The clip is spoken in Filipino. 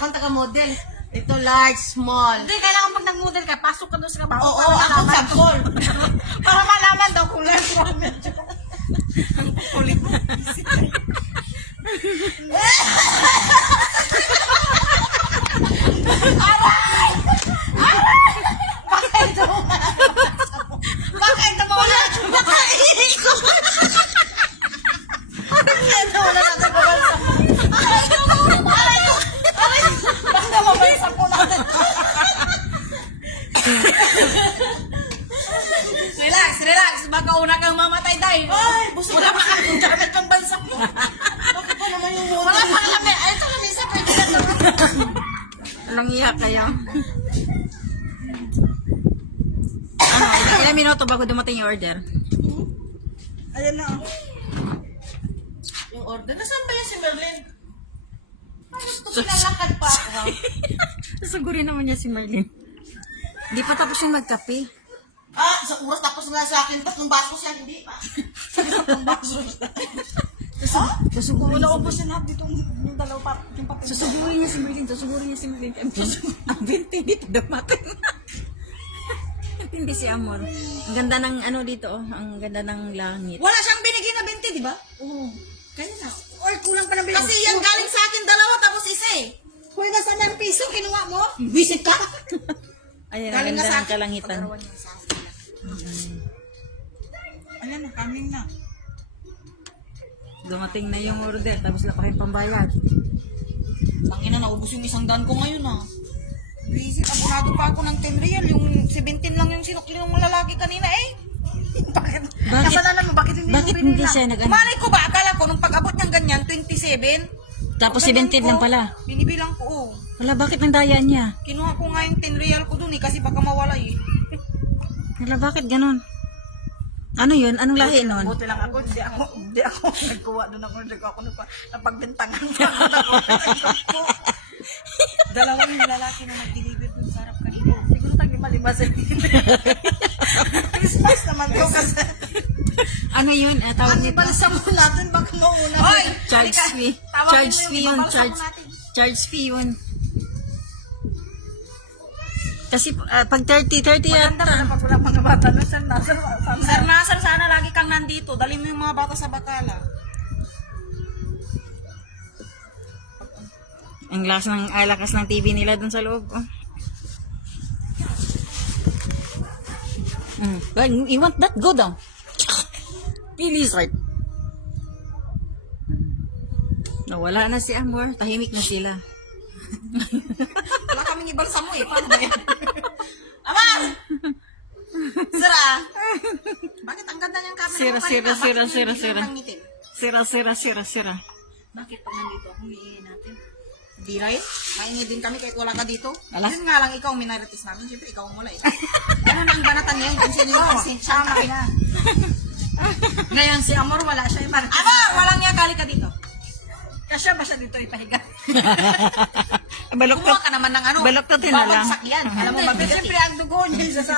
Akong taga-model. Ito large, small. Hindi, kailangan pag nag-model ka, pasok ka doon sa trabaho. Oo, akong sample. Para malaman daw kung large mo. Ang kulit mo. Bakit ito mo wala? Nakainin ko. Bakit ito wala nagbabalsa? Basta mabalsa po natin. Relax, relax. Baka una kang mamatay dahil. Ay, busog na pa kami. Charmet kang balsak mo. Bakit pa naman yung model? Wala pa kami. Ay, ito kami isa. Pwede na ito. Anong iyak kayo? Ilang minuto bago dumating yung order? Ayan na. Yung order. Nasaan ba yan si Merlin? Ay, gusto pinalakad pa ako. Sasagurin naman niya si Marlene. Hindi pa tapos yung magkape. Ah, sa oras tapos nga sa akin. Tatlong baso siya, hindi pa. Tatlong baso. Susugurin Wala ubos na lahat dito. Yung dalawa pa. Yung papel. Susugurin niya si Marlene. Susugurin niya si Marlene. Ang binti dito dumating. Hindi si Amor. Ang ganda ng ano dito, oh. Ang ganda ng langit. Wala siyang binigay na 20, di ba? Oo. Kaya na. Or kulang pa ng 20. Kasi yan galing sa akin dalawa tapos isa eh. Kuya na sa ng piso, kinuha mo? Visit ka? Ayan, ang Galing na ganda sa ng akin. kalangitan. Pagkarawan niya sa akin. Ayan na, coming na. Dumating na yung order, tapos na pa kayong pambayad. Tangina, naubos yung 100 ko ngayon ah. Visit, abonado pa ako ng 10 real. Yung 17 lang yung sinukli ng lalaki kanina eh. Bakit? Kasalanan mo, bakit hindi Bakit mo hindi binila? siya nag-ano? Malay ko ba? Akala ko nung pag-abot niyang ganyan, 27. Tapos Ganyan 17 ko, lang pala. Binibilang ko, oh. Wala, bakit ang daya niya? Kinuha ko nga yung 10 real ko dun eh, kasi baka mawala eh. Wala, bakit ganon? Ano yun? Anong lahi nun? Buti lang ako, hindi ako nagkuha doon ako, napagbintangan pa ako ng order ko. Dalawang yung lalaki na nag-deliver dun sa harap kanina. Siguro tayo malibasin. Christmas naman ko kasi. Ano yun? Tawag Ang nito? ibalsa mo natin, baka mauna. Hoy! Charge halika, fee. tawagin Charge mo yung fee yun. ibabalsa Charge, mo natin. charge fee yun. Kasi pag 30 Maganda yata. na pag wala mga bata na Sir Nasser. Sir Nasser, sana lagi kang nandito. Dali mo yung mga bata sa Bacala. Ang lakas ng TV nila dun sa loob. Oh. You want that? Go down. Pili start. Nawala na si Amor. Tahimik na sila. Wala kaming ibalsa mo eh. Paano ba yan? Ama! Sira! Bakit ang ganda niyang camera Sira, mo kanina? sira, Bakit sira, hindi sira, lang sira. nangitim? Sira. Bakit pag nandito ako, humiingin natin? Di right? Maingi din kami kahit wala ka dito. Ala? Yun nga lang ikaw ang minarites namin. Siyempre ikaw ang mula eh. Ganun ang banatan ngayon kung sino yung pasensya na. Ngayon si Amor wala siya yung marites. Amor! Walang niya kali ka dito. Kasya ba siya dito ipahiga? Baloktot. Kumuha ka naman ng ano. Baloktotin na lang. Babagsak yan. Alam mo mabigat eh. Siyempre ang dugo niya sa